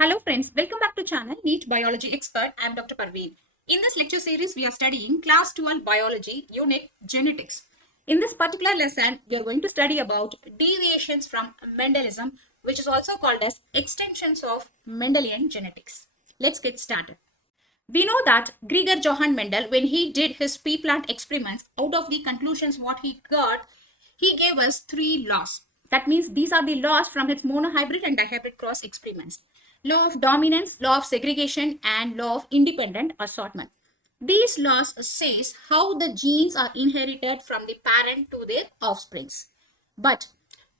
Hello friends, welcome back to channel NEET Biology Expert. I am Dr. Parveen. In this lecture series, we are studying class 12 biology unit genetics. In this particular lesson, we are going to study about deviations from Mendelism, which is also called as extensions of Mendelian genetics. Let's get started. We know that Gregor Johann Mendel, when he did his pea plant experiments, out of the conclusions what he got, he gave us 3 laws. That means these are the laws from his monohybrid and dihybrid cross experiments. Law of dominance, law of segregation, and law of independent assortment. These laws says how the genes are inherited from the parent to their offsprings. But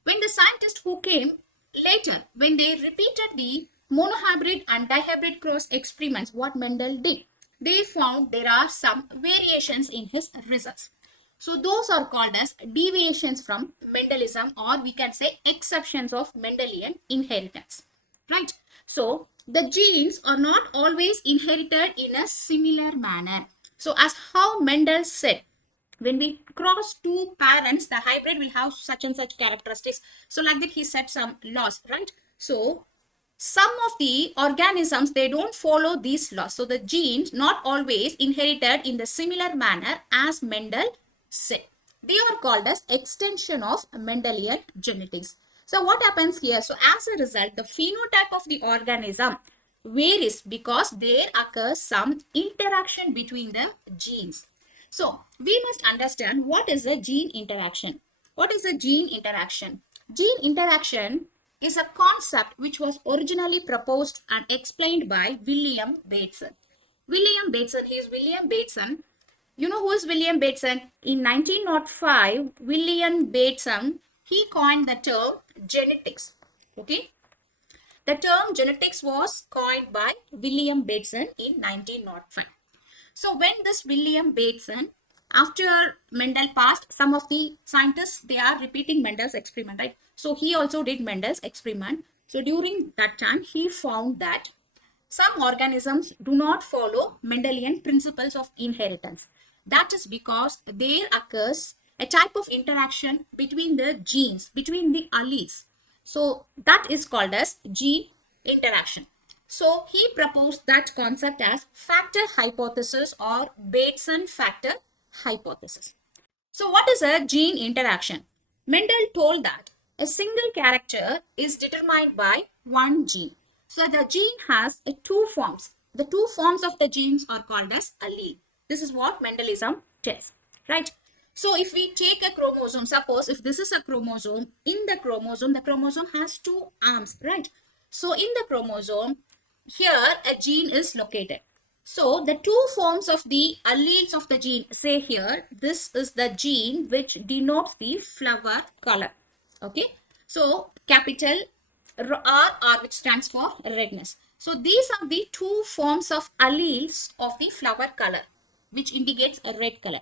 when the scientists who came later, when they repeated the monohybrid and dihybrid cross experiments, what Mendel did, they found there are some variations in his results. So those are called as deviations from Mendelism, or we can say exceptions of Mendelian inheritance, right? So the genes are not always inherited in a similar manner. So as how Mendel said, when we cross two parents, the hybrid will have such and such characteristics. So like that he set some laws, right? So some of the organisms, they don't follow these laws. So the genes not always inherited in the similar manner as Mendel said. They are called as extension of Mendelian genetics. So what happens here? So as a result, the phenotype of the organism varies because there occurs some interaction between the genes. So we must understand what is a gene interaction. What is a gene interaction? Gene interaction is a concept which was originally proposed and explained by William Bateson. William Bateson, he is William Bateson. You know who is William Bateson? In 1905, William Bateson, he coined the term genetics. Okay. The term genetics was coined by William Bateson in 1905. So when this William Bateson, after Mendel passed, some of the scientists, they are repeating Mendel's experiment, right? So he also did Mendel's experiment. So during that time, he found that some organisms do not follow Mendelian principles of inheritance. That is because there occurs a type of interaction between the genes, between the alleles. So that is called as gene interaction. So he proposed that concept as factor hypothesis or Bateson factor hypothesis. So what is a gene interaction? Mendel told that a single character is determined by one gene. So the gene has two forms. The two forms of the genes are called as allele. This is what Mendelism tells, right? So if we take a chromosome, suppose if this is a chromosome, in the chromosome has two arms, right? So in the chromosome, here a gene is located. So the two forms of the alleles of the gene, say here, this is the gene which denotes the flower color. Okay. So capital R, which stands for redness. So these are the two forms of alleles of the flower color, which indicates a red color.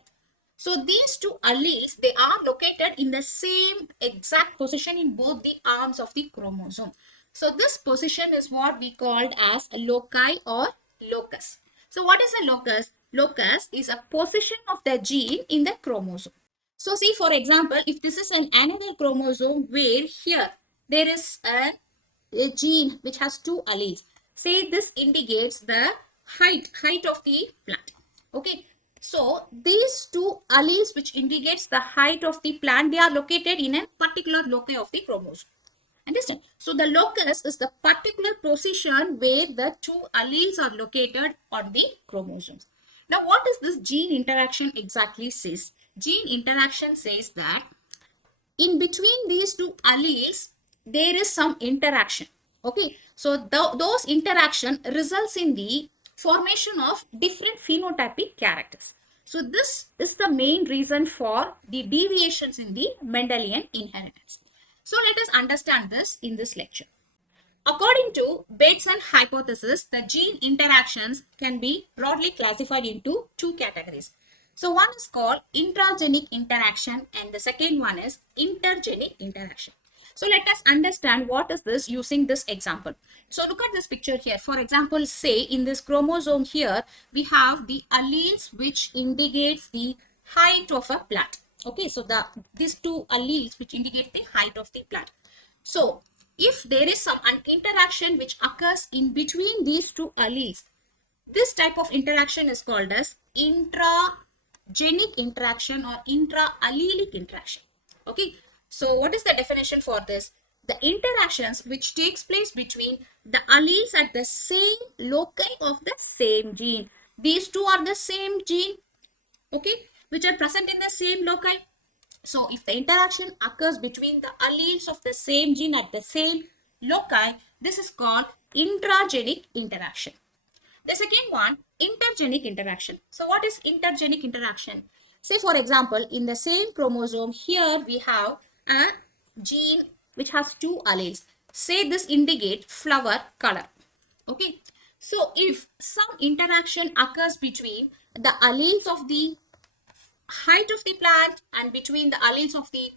So these two alleles, they are located in the same exact position in both the arms of the chromosome. So this position is what we called as a loci or locus. So what is a locus? Locus is a position of the gene in the chromosome. So see, for example, if this is another chromosome where here there is a gene which has two alleles. Say this indicates the height of the plant. Okay. So these two alleles which indicates the height of the plant, they are located in a particular loci of the chromosome. Understand? So the locus is the particular position where the two alleles are located on the chromosomes. Now what does this gene interaction exactly says? Gene interaction says that in between these two alleles, there is some interaction. Okay. So those interaction results in the formation of different phenotypic characters. So this is the main reason for the deviations in the Mendelian inheritance. So let us understand this in this lecture. According to Bateson hypothesis, the gene interactions can be broadly classified into two categories. So one is called intragenic interaction and the second one is intergenic interaction. So let us understand what is this using this example. So look at this picture here. For example, say in this chromosome here, we have the alleles which indicates the height of a plant. Okay, so these two alleles which indicate the height of the plant. So if there is some interaction which occurs in between these two alleles, this type of interaction is called as intragenic interaction or intraallelic interaction. Okay, so what is the definition for this? The interactions which takes place between the alleles at the same loci of the same gene. These two are the same gene, okay, which are present in the same loci. So if the interaction occurs between the alleles of the same gene at the same loci, this is called intragenic interaction. The second one, intergenic interaction. So what is intergenic interaction? Say for example, in the same chromosome, here we have a gene which has two alleles. Say this indicates flower color. Okay. So if some interaction occurs between the alleles of the height of the plant and between the alleles of the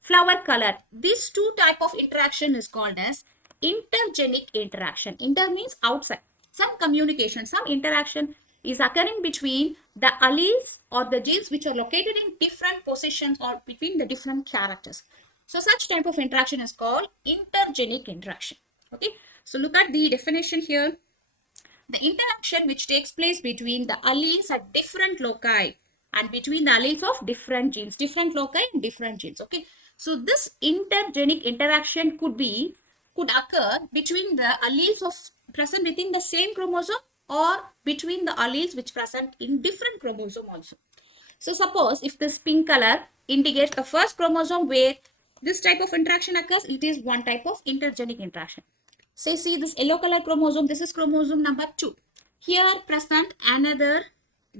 flower color, these two type of interaction is called as intergenic interaction. Inter means outside. Some communication, some interaction is occurring between the alleles or the genes which are located in different positions or between the different characters. So such type of interaction is called intergenic interaction. Okay. So look at the definition here. The interaction which takes place between the alleles at different loci and between the alleles of different genes, different loci and different genes. Okay. So this intergenic interaction could occur between the alleles of present within the same chromosome or between the alleles which present in different chromosome also. So suppose if this pink color indicates the first chromosome where this type of interaction occurs, it is one type of intergenic interaction. Say, see this yellow color chromosome, this is chromosome number 2. Here present another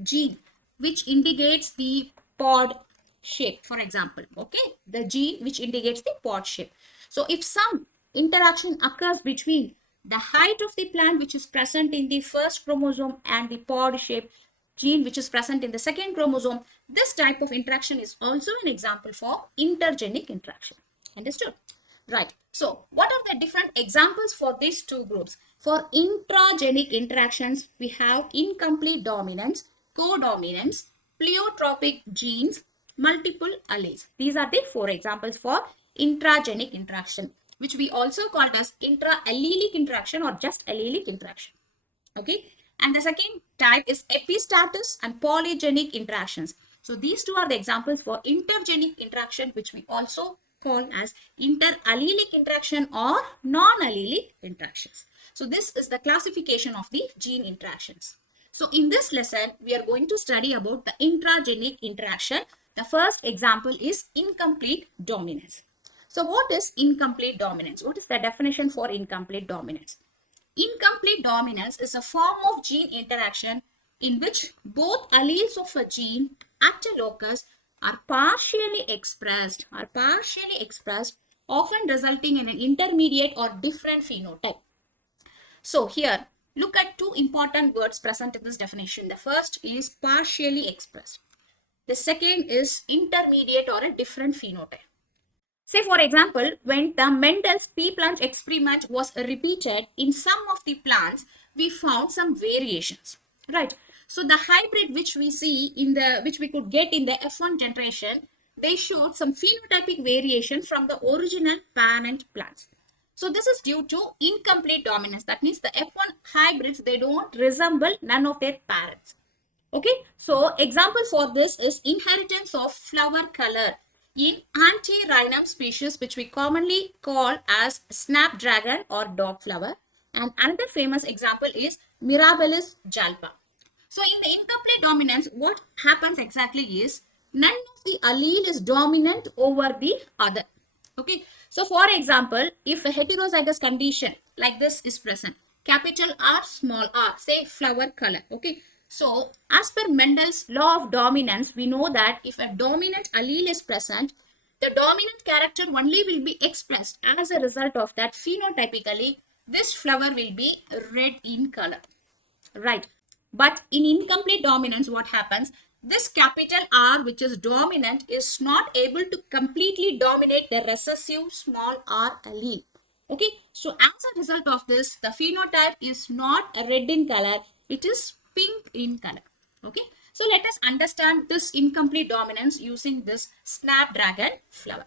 gene which indicates the pod shape, for example. Okay, the gene which indicates the pod shape. So if some interaction occurs between the height of the plant which is present in the first chromosome and the pod shape gene which is present in the second chromosome, this type of interaction is also an example for intergenic interaction. Understood? Right. So what are the different examples for these two groups? For intragenic interactions, we have incomplete dominance, codominance, pleiotropic genes, multiple alleles. These are the 4 examples for intragenic interaction, which we also called as intraallelic interaction or just allelic interaction. Okay. And the second type is epistasis and polygenic interactions. So these two are the examples for intergenic interaction, which we also call as interallelic interaction or non-allelic interactions. So this is the classification of the gene interactions. So in this lesson, we are going to study about the intragenic interaction. The first example is incomplete dominance. So what is incomplete dominance? What is the definition for incomplete dominance? Incomplete dominance is a form of gene interaction in which both alleles of a gene at a locus are partially expressed, often resulting in an intermediate or different phenotype. So here, look at 2 important words present in this definition. The first is partially expressed. The second is intermediate or a different phenotype. Say for example, when the Mendel's pea plant experiment was repeated in some of the plants, we found some variations, right? So the hybrid which we see which we could get in the F1 generation, they showed some phenotypic variation from the original parent plants. So this is due to incomplete dominance. That means the F1 hybrids, they don't resemble none of their parents. Okay, so example for this is inheritance of flower color in Antirrhinum species, which we commonly call as snapdragon or dog flower. And another famous example is Mirabilis jalpa. So in the incomplete dominance, what happens exactly is none of the allele is dominant over the other. Okay, so for example, if a heterozygous condition like this is present, capital R, small r, say flower color. Okay, so as per Mendel's law of dominance, we know that if a dominant allele is present, the dominant character only will be expressed. As a result of that, phenotypically, this flower will be red in color, right? But in incomplete dominance, what happens? This capital R, which is dominant, is not able to completely dominate the recessive small r allele. Okay, so as a result of this, the phenotype is not red in color, it is pink in color. Okay, so let us understand this incomplete dominance using this snapdragon flower.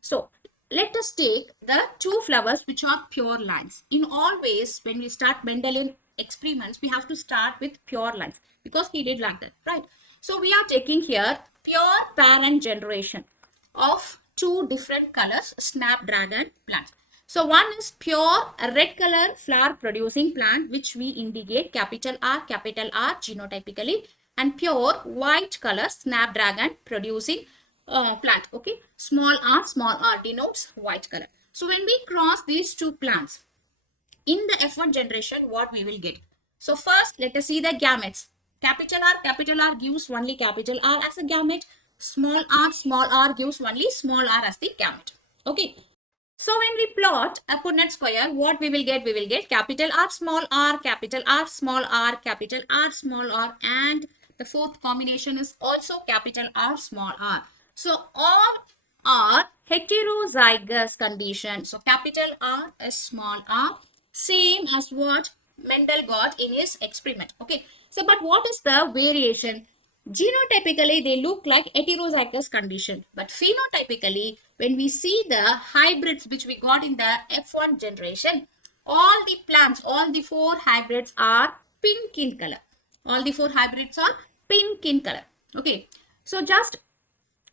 So let us take the two flowers which are pure lines. In always, when we start Mendelian experiments, we have to start with pure lines because he did like that, right? So we are taking here pure parent generation of two different colors snapdragon plants. So one is pure red color flower producing plant which we indicate capital R genotypically, and pure white color snapdragon producing plant. Okay, small r denotes white color. So when we cross these two plants in the F1 generation, what we will get? So first let us see the gametes. Capital R gives only capital R as a gamete. Small r gives only small r as the gamete. Okay. So when we plot a Punnett square, what we will get? We will get capital R small r, capital R small r, capital R small r, and the fourth combination is also capital R small r. So all are heterozygous condition. So capital R is small r, same as what Mendel got in his experiment. Okay. So but what is the variation? Genotypically, they look like heterozygous condition, but phenotypically, when we see the hybrids which we got in the F1 generation, all the plants, all the four hybrids are pink in color. All the four hybrids are pink in color. Okay, so just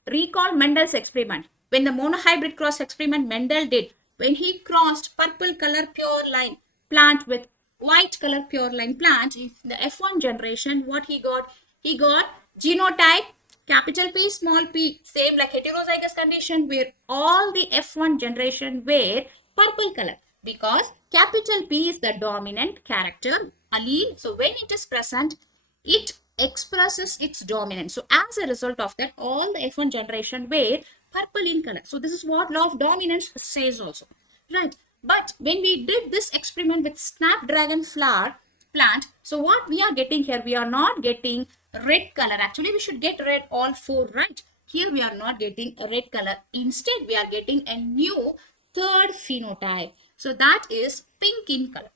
recall Mendel's experiment. When the monohybrid cross experiment Mendel did, when he crossed purple color pure line plant with white color pure line plant, in the F1 generation, what he got? He got genotype capital P small p, same like heterozygous condition where all the F1 generation were purple color because capital P is the dominant character allele. So when it is present, it expresses its dominance. So as a result of that, all the F1 generation were purple in color. So this is what law of dominance says also, right? But when we did this experiment with snapdragon flower plant, so what we are getting here, we are not getting red color. Actually, we should get red all four, right? Here we are not getting a red color. Instead, we are getting a new third phenotype. So that is pink in color.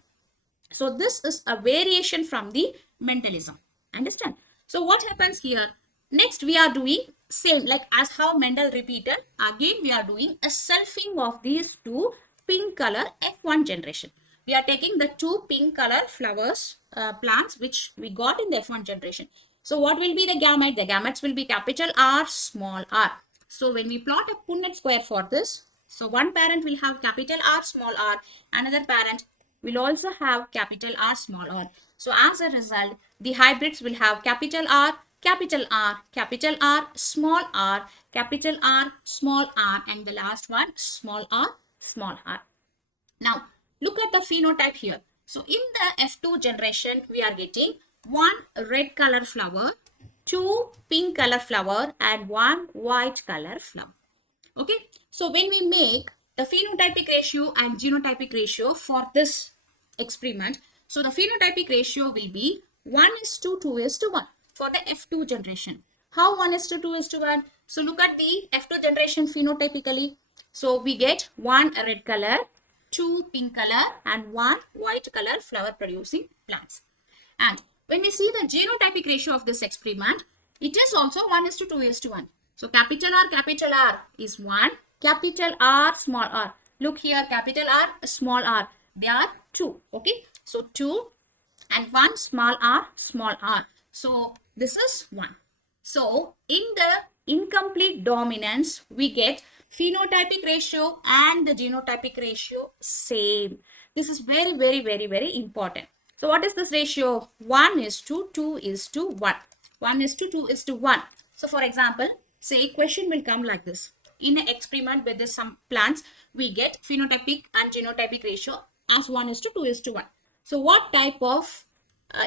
So this is a variation from the Mendelism. Understand? So what happens here? Next, we are doing same like as how Mendel repeated. Again, we are doing a selfing of these two pink color F1 generation. We are taking the two pink color flowers, plants which we got in the F1 generation. So what will be the gamete? The gametes will be capital R, small r. So when we plot a Punnett square for this, so one parent will have capital R, small r. Another parent will also have capital R, small r. So as a result, the hybrids will have capital R, small r, capital R, small r, and the last one, small r, small r. Now, look at the phenotype here. So in the F2 generation, we are getting one red color flower, two pink color flower, and one white color flower. Okay. So when we make the phenotypic ratio and genotypic ratio for this experiment, so the phenotypic ratio will be 1:2:1 for the F2 generation. How 1:2:1? So look at the F2 generation phenotypically. So we get one red color, two pink color, and one white color flower producing plants. And when we see the genotypic ratio of this experiment, it is also 1:2:1. So capital R is 1, capital R, small r. Look here, capital R, small r. They are 2. Okay. So 2 and 1 small r, small r. So this is 1. So in the incomplete dominance, we get phenotypic ratio and the genotypic ratio same. This is very, very, very, very important. So what is this ratio? 1:2:1. 1:2:1. So for example, say question will come like this. In an experiment with some plants, we get phenotypic and genotypic ratio as 1:2:1. So what type of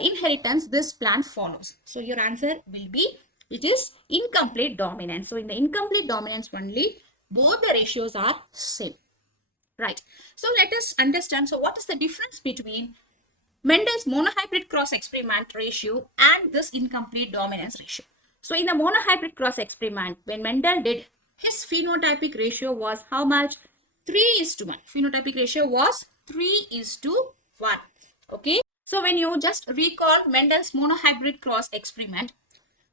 inheritance this plant follows? So your answer will be, it is incomplete dominance. So in the incomplete dominance only, both the ratios are same. Right. So let us understand. So what is the difference between Mendel's monohybrid cross experiment ratio and this incomplete dominance ratio? So in the monohybrid cross experiment, when Mendel did, his phenotypic ratio was how much? 3:1. Phenotypic ratio was 3:1. Okay. So when you just recall Mendel's monohybrid cross experiment,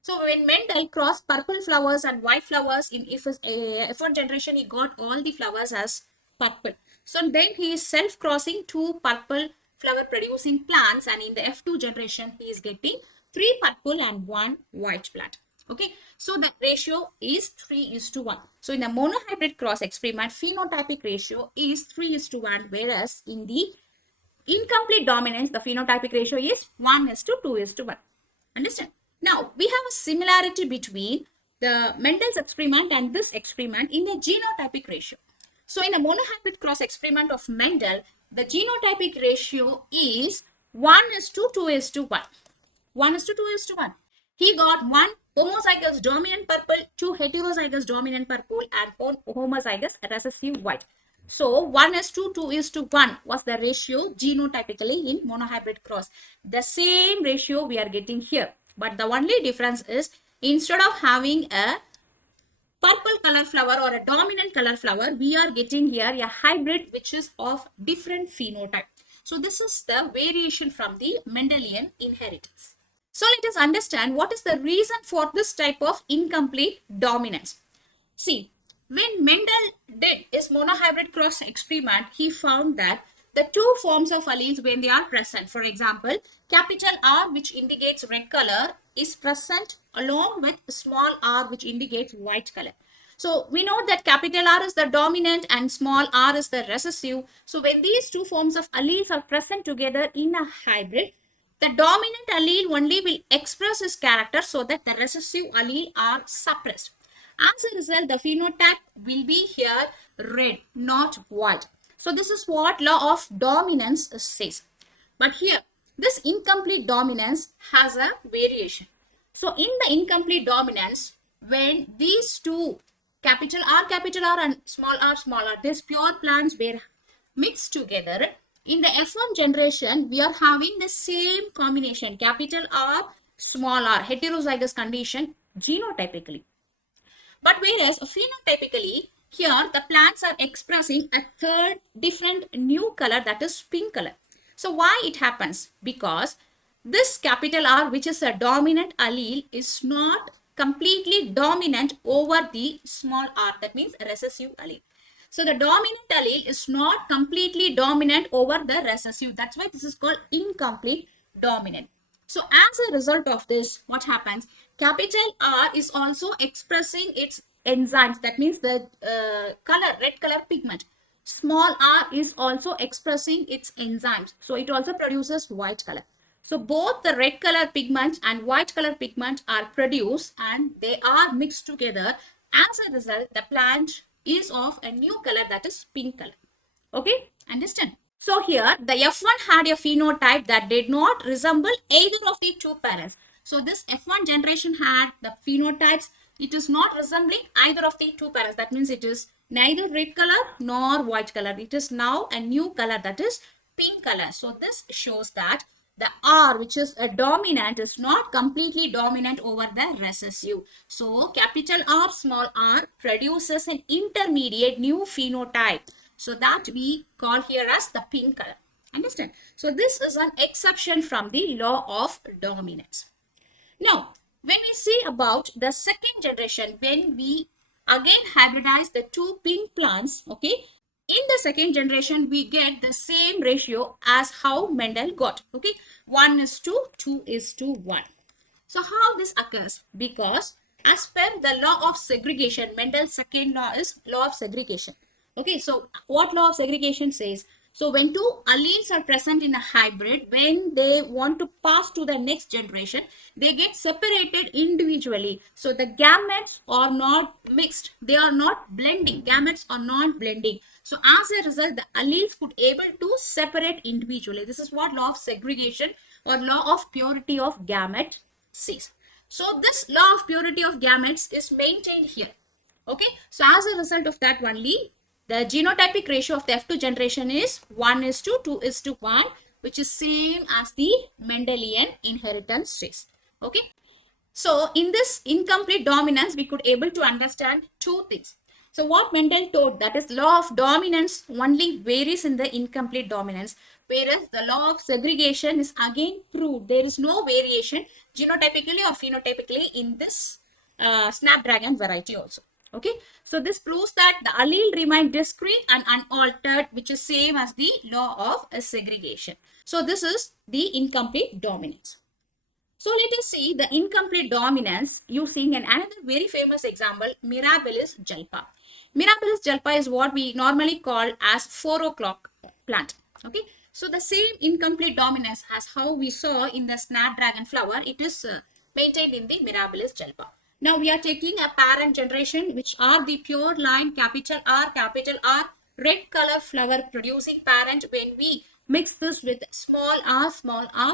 So when Mendel crossed purple flowers and white flowers in F1 generation, he got all the flowers as purple. So then he is self-crossing two purple flower producing plants, and in the F2 generation, he is getting three purple and one white plant. Okay, so the ratio is 3:1. So in the monohybrid cross experiment, phenotypic ratio is 3:1, whereas in the incomplete dominance, the phenotypic ratio is 1:2:1. Understand? Now, we have a similarity between the Mendel's experiment and this experiment in the genotypic ratio. So, in a monohybrid cross experiment of Mendel, the genotypic ratio is 1:2:1. 1:2:1. He got one homozygous dominant purple, two heterozygous dominant purple, and one homozygous recessive white. So 1:2:1 was the ratio genotypically in monohybrid cross. The same ratio we are getting here. But the only difference is, instead of having a purple color flower or a dominant color flower, we are getting here a hybrid which is of different phenotype. So this is the variation from the Mendelian inheritance. So let us understand what is the reason for this type of incomplete dominance. See, when Mendel did his monohybrid cross experiment, he found that the two forms of alleles, when they are present, for example, capital R, which indicates red color, is present along with small r, which indicates white color. So we know that capital R is the dominant and small r is the recessive. So when these two forms of alleles are present together in a hybrid, the dominant allele only will express its character so that the recessive allele are suppressed. As a result, the phenotype will be here red, not white. So this is what law of dominance says. But here, this incomplete dominance has a variation. So in the incomplete dominance, when these two capital R and small r, these pure plants were mixed together, in the F1 generation, we are having the same combination, capital R, small r, heterozygous condition genotypically. But whereas phenotypically, here the plants are expressing a third different new color, that is pink color. So why it happens? Because this capital R, which is a dominant allele, is not completely dominant over the small r, that means recessive allele. So the dominant allele is not completely dominant over the recessive. That's why this is called incomplete dominant. So as a result of this, what happens? Capital R is also expressing its enzymes. That means the red color pigment. Small r is also expressing its enzymes. So it also produces white color. So both the red color pigment and white color pigment are produced and they are mixed together. As a result, the plant is of a new color, that is pink color. Okay, understand? So here the F1 had a phenotype that did not resemble either of the two parents. So this F1 generation had the phenotypes, it is not resembling either of the two parents. That means it is neither red color nor white color. It is now a new color, that is pink color. So this shows that the R, which is a dominant, is not completely dominant over the recessive. So capital R, small r produces an intermediate new phenotype. So that we call here as the pink color. Understand? So this is an exception from the law of dominance. Now, when we see about the second generation, when we again hybridize the two pink plants, okay, in the second generation, we get the same ratio as how Mendel got, okay, 1:2:1. So how this occurs? Because as per the law of segregation, Mendel's second law is law of segregation. Okay, so what law of segregation says? So when two alleles are present in a hybrid, when they want to pass to the next generation, they get separated individually. So the gametes are not mixed. They are not blending. Gametes are not blending. So as a result, the alleles could able to separate individually. This is what law of segregation or law of purity of gametes says. So this law of purity of gametes is maintained here. Okay. So as a result of that only, the genotypic ratio of the F2 generation is 1:2:1, which is same as the Mendelian inheritance trace. Okay. So in this incomplete dominance, we could able to understand two things. So what Mendel told, that is law of dominance only varies in the incomplete dominance. whereas the law of segregation is again proved. There is no variation genotypically or phenotypically in this snapdragon variety also. Okay, so this proves that the allele remain discrete and unaltered, which is same as the law of segregation. So this is the incomplete dominance. So let us see the incomplete dominance using another very famous example, Mirabilis jalpa. Mirabilis jalpa is what we normally call as 4 o'clock plant. Okay, so the same incomplete dominance as how we saw in the snapdragon flower, it is maintained in the Mirabilis jalpa. Now we are taking a parent generation, which are the pure line capital R, red color flower producing parent. When we mix this with small r,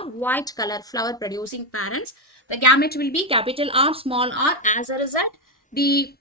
white color flower producing parents, the gamete will be capital R, small r. As a result, the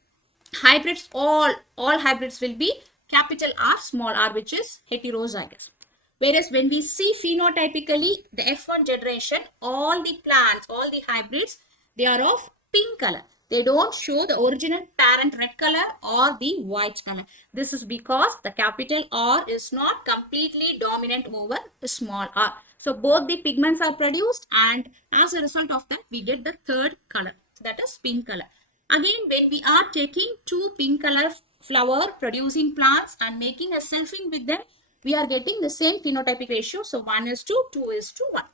hybrids, all hybrids will be capital R, small r, which is heterozygous. Whereas when we see phenotypically, the F1 generation, all the plants, all the hybrids, they are of pink color. They don't show the original parent red color or the white color. This is because the capital R is not completely dominant over the small r. So both the pigments are produced, and as a result of that, we get the third color, that is pink color. Again, when we are taking two pink color flower producing plants and making a selfing with them, we are getting the same phenotypic ratio. So 1:2:1.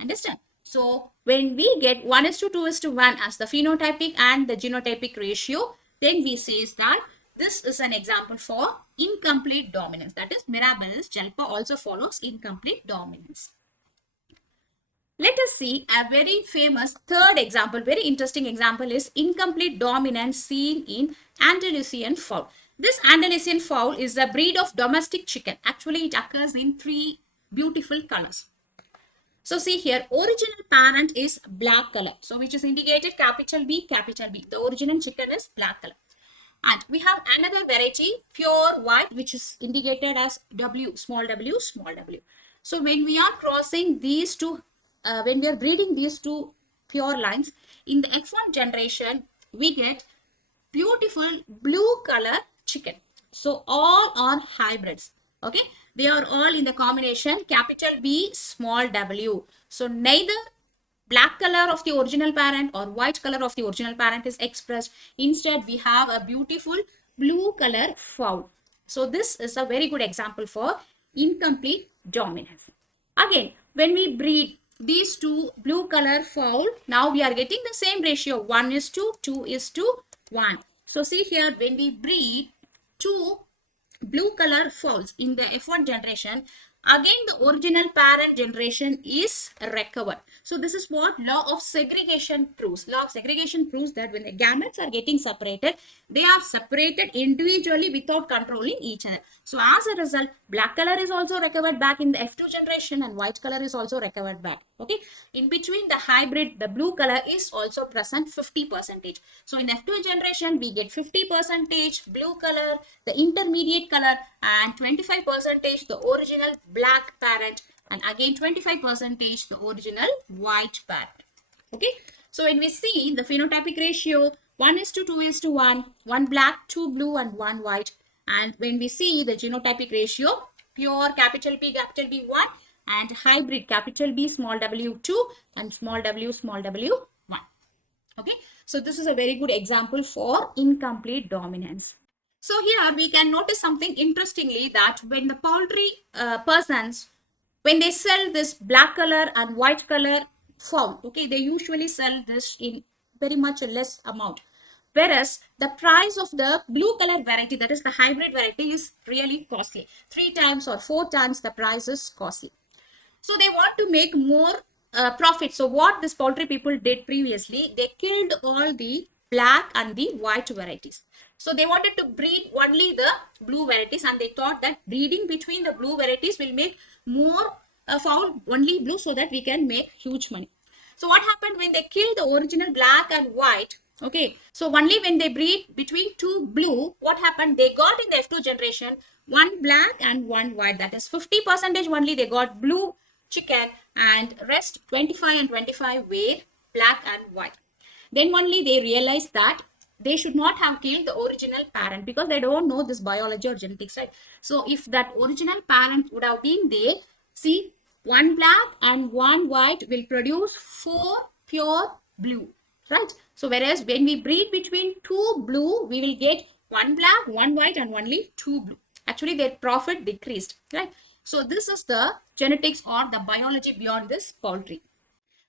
Understand? So when we get 1:2:1 as the phenotypic and the genotypic ratio, then we say that this is an example for incomplete dominance. That is, Mirabilis jalpa also follows incomplete dominance. Let us see a very famous third example, very interesting example is incomplete dominance seen in Andalusian fowl. This Andalusian fowl is a breed of domestic chicken. Actually, it occurs in 3 beautiful colors. So see here, original parent is black color. So which is indicated capital B, capital B. The original chicken is black color. And we have another variety, pure white, which is indicated as W, small w, small w. So when we are crossing these two, when we are breeding these two pure lines, in the F1 generation, we get beautiful blue color chicken. So all are hybrids. Okay, they are all in the combination capital B, small w. So neither black color of the original parent or white color of the original parent is expressed. Instead, we have a beautiful blue color fowl. So this is a very good example for incomplete dominance. Again, when we breed these two blue color fowl, now we are getting the same ratio, 1:2:1. So see here, when we breed two blue color fowls in the F1 generation, again the original parent generation is recovered. So this is what law of segregation proves. Law of segregation proves that when the gametes are getting separated, they are separated individually without controlling each other. So as a result, black color is also recovered back in the F2 generation and white color is also recovered back. Okay, in between the hybrid, the blue color is also present 50%. So in F2 generation, we get 50% blue color, the intermediate color, and 25% the original black parent, and again 25% the original white parent. Okay, so when we see the phenotypic ratio, 1:2:1, 1 black, 2 blue, and 1 white. And when we see the genotypic ratio, pure capital B, 1, and hybrid capital B, small w 2, and small w 1. Okay, so this is a very good example for incomplete dominance. So here we can notice something interestingly, that when the poultry persons, when they sell this black color and white color fowl, okay, they usually sell this in very much a less amount. Whereas the price of the blue color variety, that is the hybrid variety, is really costly. 3 times or 4 times the price is costly. So they want to make more profit. So what this poultry people did previously, they killed all the black and the white varieties. So they wanted to breed only the blue varieties, and they thought that breeding between the blue varieties will make more fowl only blue, so that we can make huge money. So what happened when they killed the original black and white? Okay, so only when they breed between 2 blue, what happened? They got in the F2 generation 1 black and 1 white. That is 50% only they got blue chicken, and rest 25 and 25 were black and white. Then only they realized that they should not have killed the original parent, because they don't know this biology or genetics, right? So if that original parent would have been there, See, one black and one white will produce 4 pure blue, right? So whereas when we breed between 2 blue, we will get 1 black, 1 white and only 2 blue. Actually, their profit decreased, right? So this is the genetics or the biology beyond this poultry.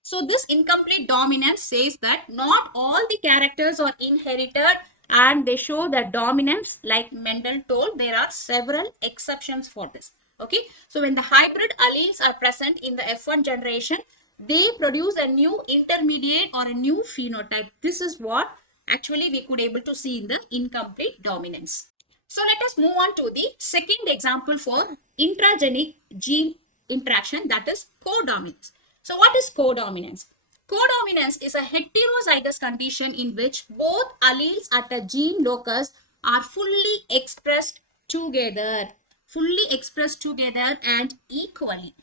So this incomplete dominance says that not all the characters are inherited and they show the dominance. Like Mendel told, there are several exceptions for this. Okay, so when the hybrid alleles are present in the F1 generation, they produce a new intermediate or a new phenotype. This is what actually we could able to see in the incomplete dominance. So let us move on to the second example for intragenic gene interaction, that is codominance. So what is codominance? Codominance is a heterozygous condition in which both alleles at a gene locus are fully expressed together and equally.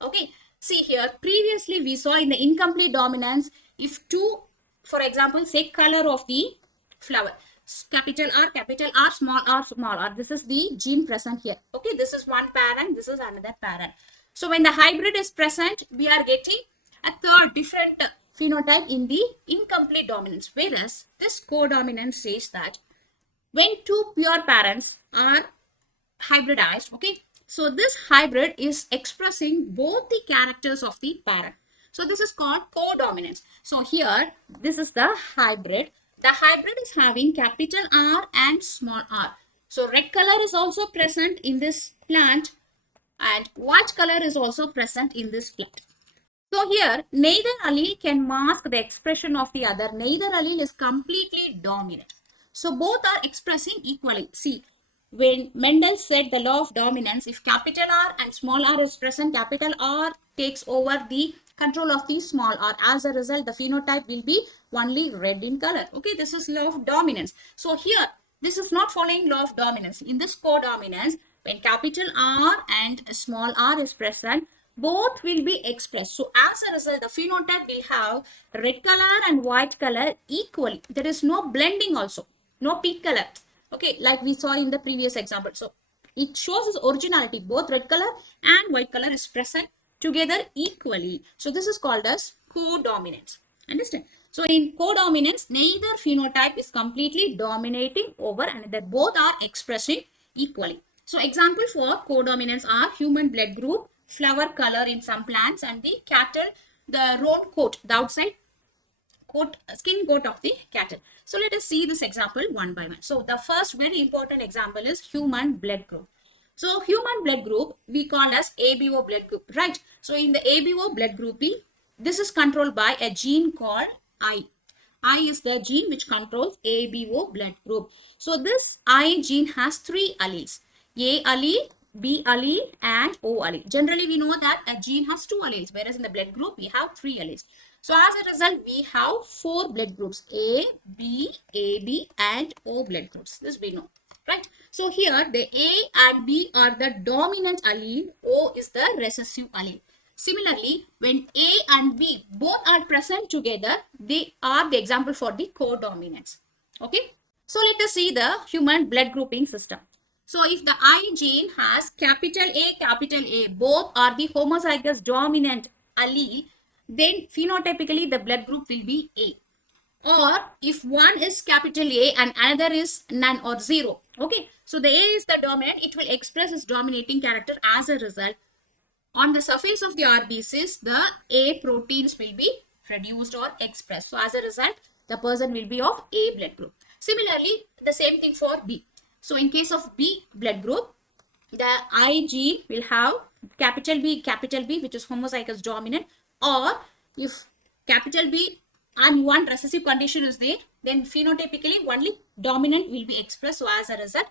Okay, see here, previously we saw in the incomplete dominance, if two, for example, say color of the flower, capital R, small r, this is the gene present here. Okay, this is one parent, this is another parent. So when the hybrid is present, we are getting a third different phenotype in the incomplete dominance. Whereas this codominance says that when two pure parents are hybridized, okay, so this hybrid is expressing both the characters of the parent. So this is called codominance. So here, this is the hybrid. The hybrid is having capital R and small r. So red color is also present in this plant and white color is also present in this plant. So here, neither allele can mask the expression of the other. Neither allele is completely dominant. So both are expressing equally. See, when Mendel said the law of dominance, if capital R and small r is present, capital R takes over the control of the small r. As a result, the phenotype will be only red in color. Okay, this is law of dominance. So here, this is not following law of dominance. In this codominance, when capital R and small r is present, both will be expressed. So as a result, the phenotype will have red color and white color equally. There is no blending also, no peak color. Okay, like we saw in the previous example. So it shows its originality. Both red color and white color is present together equally. So this is called as codominance. Understand? So in codominance, neither phenotype is completely dominating over another. Both are expressing equally. So example for codominance are human blood group, flower color in some plants, and the cattle, the Roan coat, the outside coat, skin coat of the cattle. So let us see this example one by one. So the first very important example is human blood group. So human blood group we call as ABO blood group, right? So in the ABO blood grouping, this is controlled by a gene called I. I is the gene which controls ABO blood group. So this I gene has 3 alleles, A allele, B allele and O allele. Generally we know that a gene has 2 alleles, whereas in the blood group we have 3 alleles. So as a result, we have 4 blood groups, A, B, AB and O blood groups. This we know, right? So here the A and B are the dominant allele, O is the recessive allele. Similarly, when A and B both are present together, they are the example for the codominance. Okay. So let us see the human blood grouping system. So if the I gene has capital A, both are the homozygous dominant allele, then phenotypically the blood group will be A. Or if one is capital A and another is none or 0. Okay. So the A is the dominant, it will express its dominating character. As a result, on the surface of the RBCs, the A proteins will be produced or expressed. So as a result, the person will be of A blood group. Similarly, the same thing for B. So in case of B blood group, the I gene will have capital B, which is homozygous dominant. Or if capital B and one recessive condition is there, then phenotypically only dominant will be expressed. So as a result,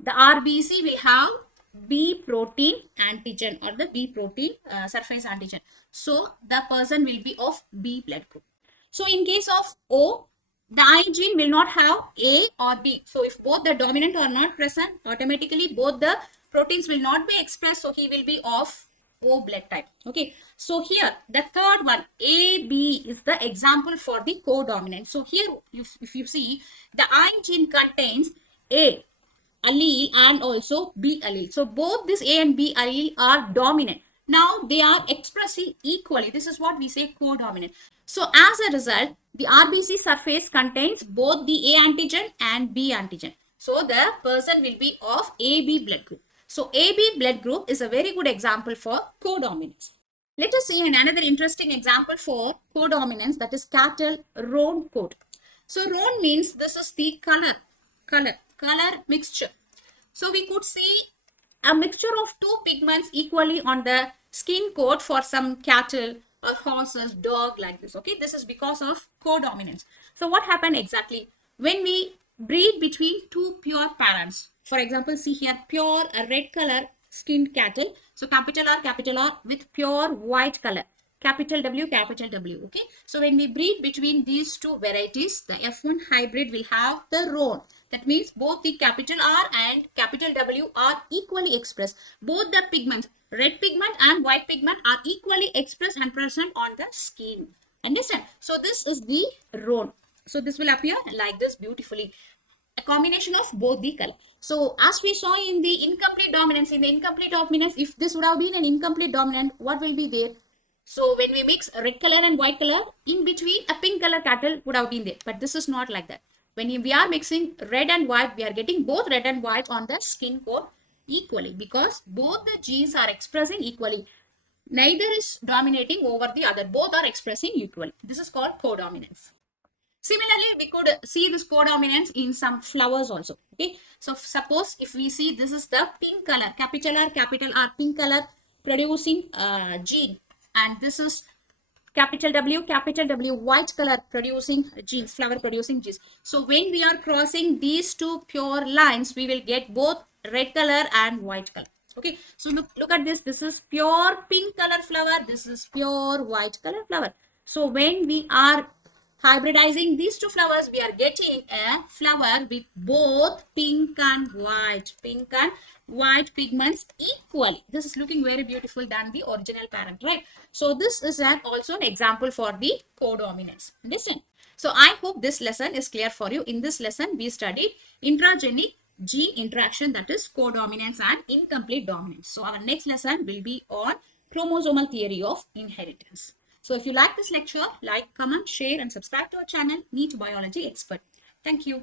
the RBC will have B protein antigen or the B protein surface antigen. So the person will be of B blood group. So in case of O, the I gene will not have A or B. So if both the dominant are not present, automatically both the proteins will not be expressed. So he will be of O blood type. Okay. So here the third one, AB, is the example for the codominant. So here if you see, the I gene contains A allele and also B allele. So both this A and B allele are dominant. Now they are expressing equally. This is what we say codominant. So as a result, the RBC surface contains both the A antigen and B antigen. So the person will be of AB blood group. So AB blood group is a very good example for codominance. Let us see another interesting example for codominance, that is cattle roan coat. So roan means this is the color mixture. So we could see a mixture of two pigments equally on the skin coat for some cattle or horses, dog, like this. Okay, this is because of codominance. So what happened exactly? When we breed between two pure parents, for example, see here, pure red color skinned cattle. So capital R with pure white color. Capital W, okay. So when we breed between these two varieties, the F1 hybrid will have the roan. That means both the capital R and capital W are equally expressed. Both the pigments, red pigment and white pigment, are equally expressed and present on the skin. Understand? So this is the roan. So this will appear like this beautifully. A combination of both the color. So as we saw in the incomplete dominance, if this would have been an incomplete dominant, what will be there? So when we mix red color and white color, in between a pink color cattle would have been there. But this is not like that. When we are mixing red and white, we are getting both red and white on the skin coat equally, because both the genes are expressing equally. Neither is dominating over the other. Both are expressing equally. This is called codominance. Similarly, we could see this codominance in some flowers also. Okay. So suppose if we see this is the pink color, capital R, pink color producing gene. And this is capital W, white color producing genes, flower producing genes. So when we are crossing these two pure lines, we will get both red color and white color. Okay, so look at this. This is pure pink color flower. This is pure white color flower. So when we are hybridizing these two flowers, we are getting a flower with both pink and white pigments equally. This is looking very beautiful than the original parent, right? So this is also an example for the codominance. Understand? So I hope this lesson is clear for you. In this lesson, we studied intragenic gene interaction, that is codominance and incomplete dominance. So our next lesson will be on chromosomal theory of inheritance. So if you like this lecture, like, comment, share and subscribe to our channel, NEET Biology Expert. Thank you.